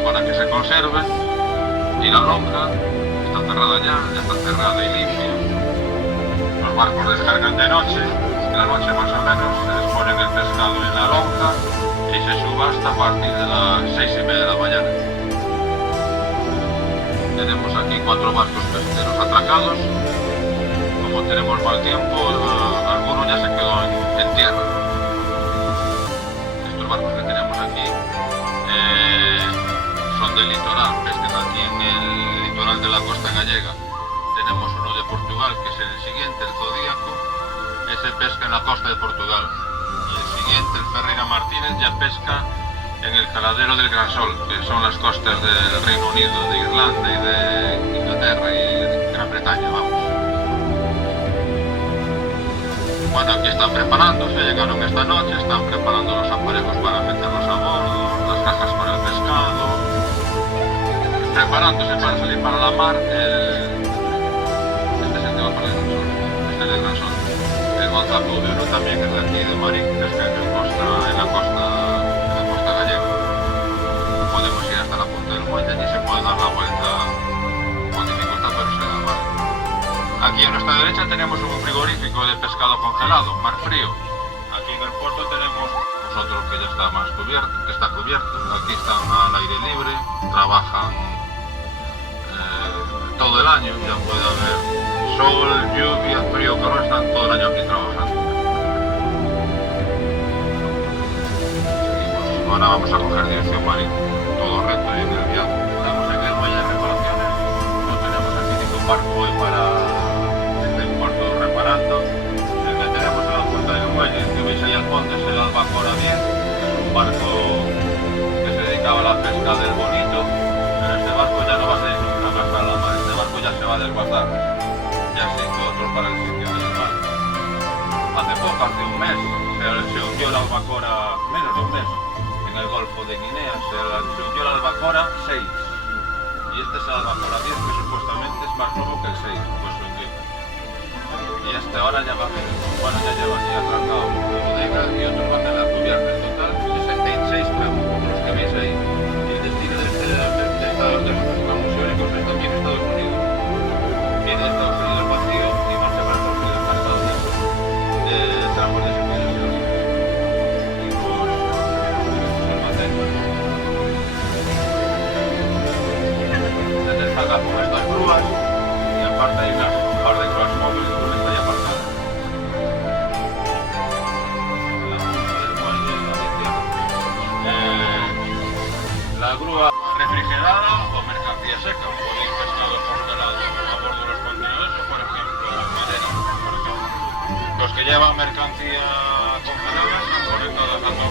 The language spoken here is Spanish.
todo para que se conserve. Y la lonja está cerrada ya está cerrada y limpia. Los barcos descargan de noche, en la noche más o menos, se les ponen el pescado en la lonja y se subasta a partir de las 6:30 de la mañana. Tenemos aquí 4 barcos pesqueros atracados. Como tenemos mal tiempo, alguno ya se quedó en tierra. Estos barcos que tenemos aquí son del litoral, pescan aquí en el litoral de la costa gallega. Tenemos uno de Portugal, que es el siguiente, el Zodíaco. Ese pesca en la costa de Portugal. Y el siguiente, el Ferreira Martínez, ya pesca en el caladero del Gran Sol, que son las costas del Reino Unido, de Irlanda y de Inglaterra y de Gran Bretaña, vamos. Bueno, aquí están preparándose, llegaron esta noche, están preparando los aparejos para meterlos a bordo, las cajas con el pescado, preparándose para salir para la mar. Este es el que va para el Gran Sol, este es el Gran Sol. El Gonzago de Oro también es de aquí, de Marín, que es en la costa gallega. Podemos ir hasta la punta del muelle y se puede dar la vuelta con dificultad, pero se da mal. Aquí a nuestra derecha tenemos un frigorífico de pescado congelado, mar frío. Aquí en el puerto tenemos nosotros que ya está más cubierto, que está cubierto. Aquí están al aire libre, trabajan todo el año, ya puede haber sol, lluvia, frío, calor, están todo el año aquí trabajando. Seguimos. Ahora vamos a coger dirección Marín, todo recto y en el viaje. Estamos en el muelle de reparaciones, no tenemos aquí ningún barco hoy para reparando. El que tenemos en la punta del muelle, que veis ahí al fondo, es el Albacora 10, es un barco que se dedicaba a la pesca del bonito, pero este barco ya no va a salir nunca más para la mar, este barco ya se va a desguazar, ya se hizo otro para el sitio del mar. Hace poco, hace un mes, se hundió el Albacora, menos de un mes, en el Golfo de Guinea, se hundió el Albacora 6, y este es el Albacora 10, que supuestamente es más nuevo que el 6, pues se hundió. Y este ahora ya va a hacer, bueno, ya lleva aquí atracado una bodega y otros van a la cubierta. En total 66 tramos, como los que veis ahí. Y el destino de los museónicos es también Estados Unidos. Viene de Estados Unidos vacío y marcha para Estados Unidos para Estados Unidos. Tramos de suministros y los almacenes. Se destaca con estas grúas y aparte hay un par de grúas móviles. La grúa refrigerada o mercancía seca, puede ir pescado congelado a bordo de los contenedores o, por ejemplo, madera, por ejemplo. Los que llevan mercancía congelada están conectados a tomas